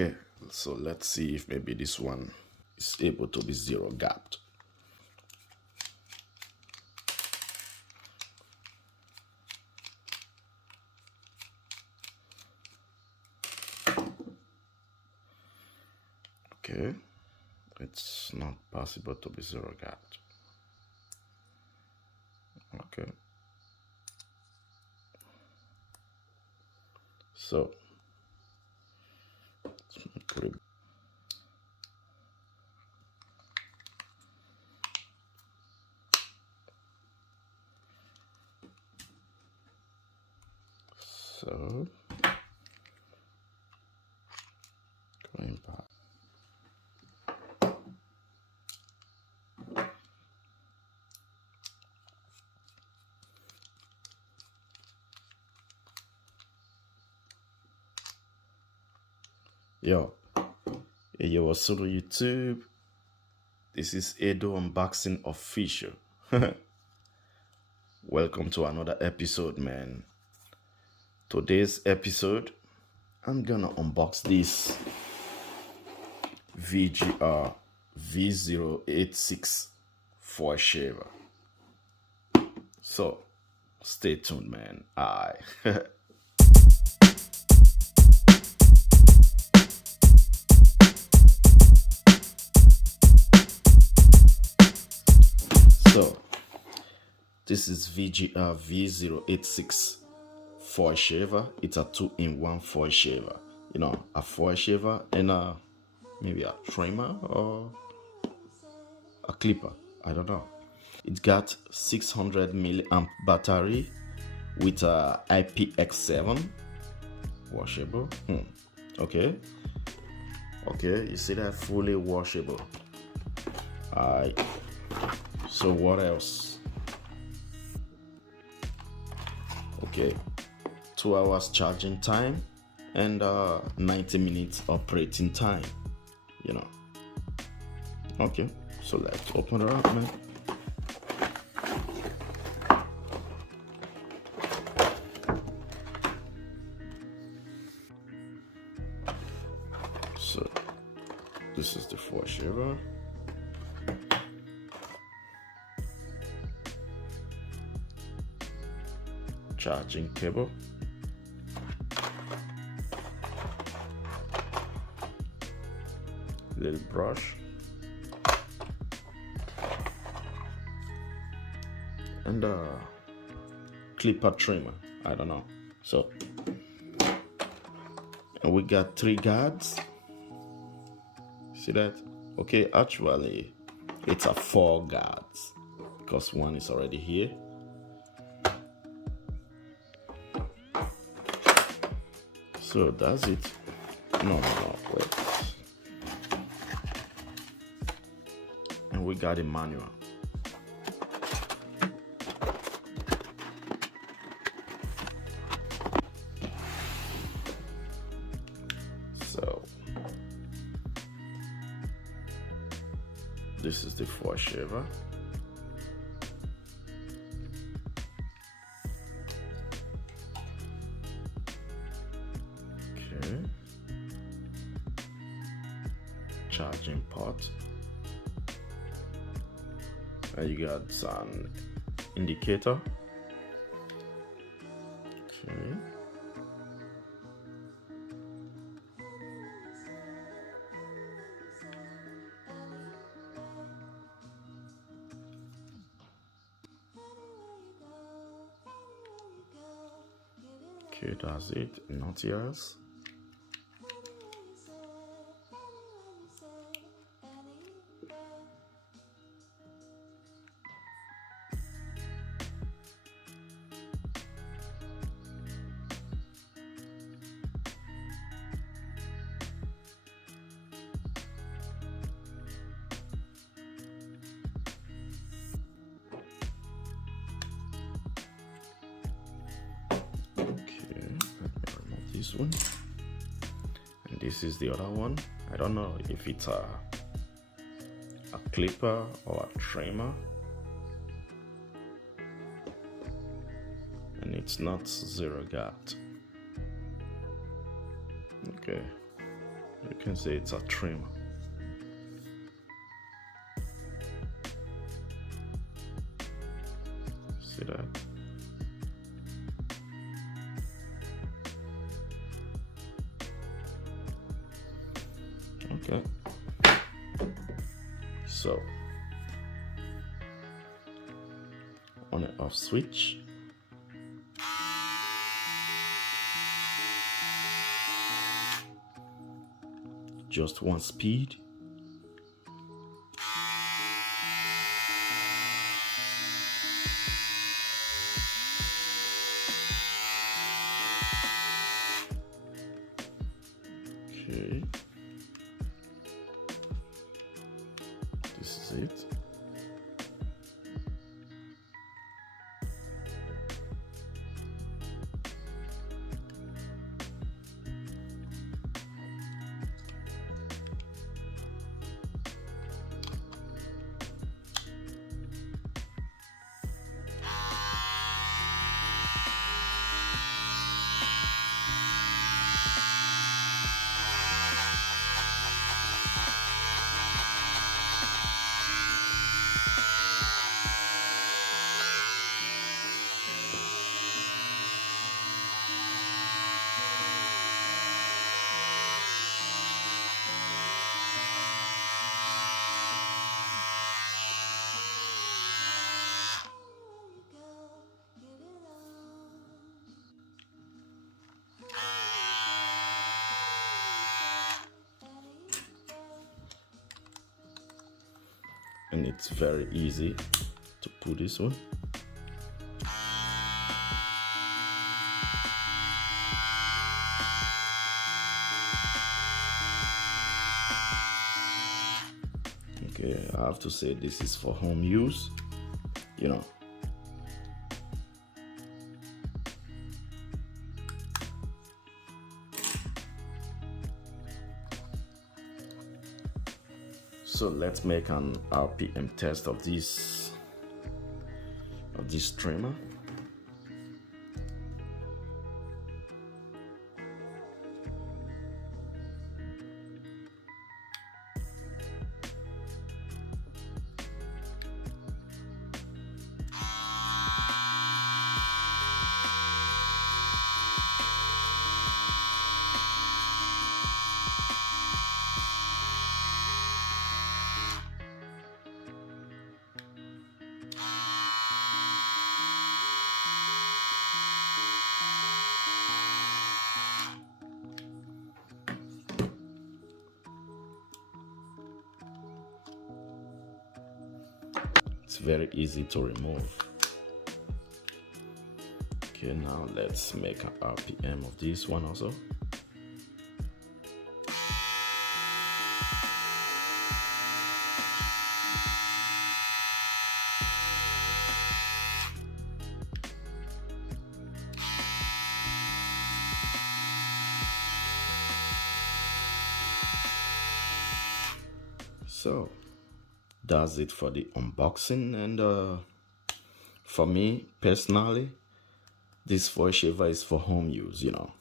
Okay, so let's see if maybe this one is able to be zero gapped. Okay, it's not possible to be zero gapped. Okay, so put it. So going back. Yo, what's up YouTube? This is Edo Unboxing Official. Welcome to another episode, man. Today's episode, I'm gonna unbox this VGR V086 foil shaver. So, stay tuned, man. So, this is VGR V086 foil shaver. It's a 2-in-1 foil shaver. You know, a foil shaver and maybe a trimmer or a clipper. I don't know. It got 600 milliamp battery with a IPX7 washable. Okay, you see that, fully washable. Alright, so what else? Okay, 2 hours charging time and 90 minutes operating time, you know. Okay, so let's open it up, man. So this is the foil shaver. Charging cable. Little brush. And clipper trimmer. I don't know. So, and we got 3 guards. See that? Okay, actually it's a 4 guards because one is already here. So that's it. No, wait. And we got a manual. So this is the foil shaver. Okay. Charging port. And you got some indicator. Okay. Okay, that's it. Nothing else. This one, and this is the other one. I don't know if it's a clipper or a trimmer, and it's not zero gapped. Okay, You can say it's a trimmer. See that? Okay. So on and off switch. Just one speed. Okay. This is it. And it's very easy to put this on. Okay, I have to say this is for home use, you know. So let's make an RPM test of this trimmer. It's very easy to remove. Okay, now let's make an RPM of this one also. So that's it for the unboxing, and for me personally, this voice shaver is for home use, you know.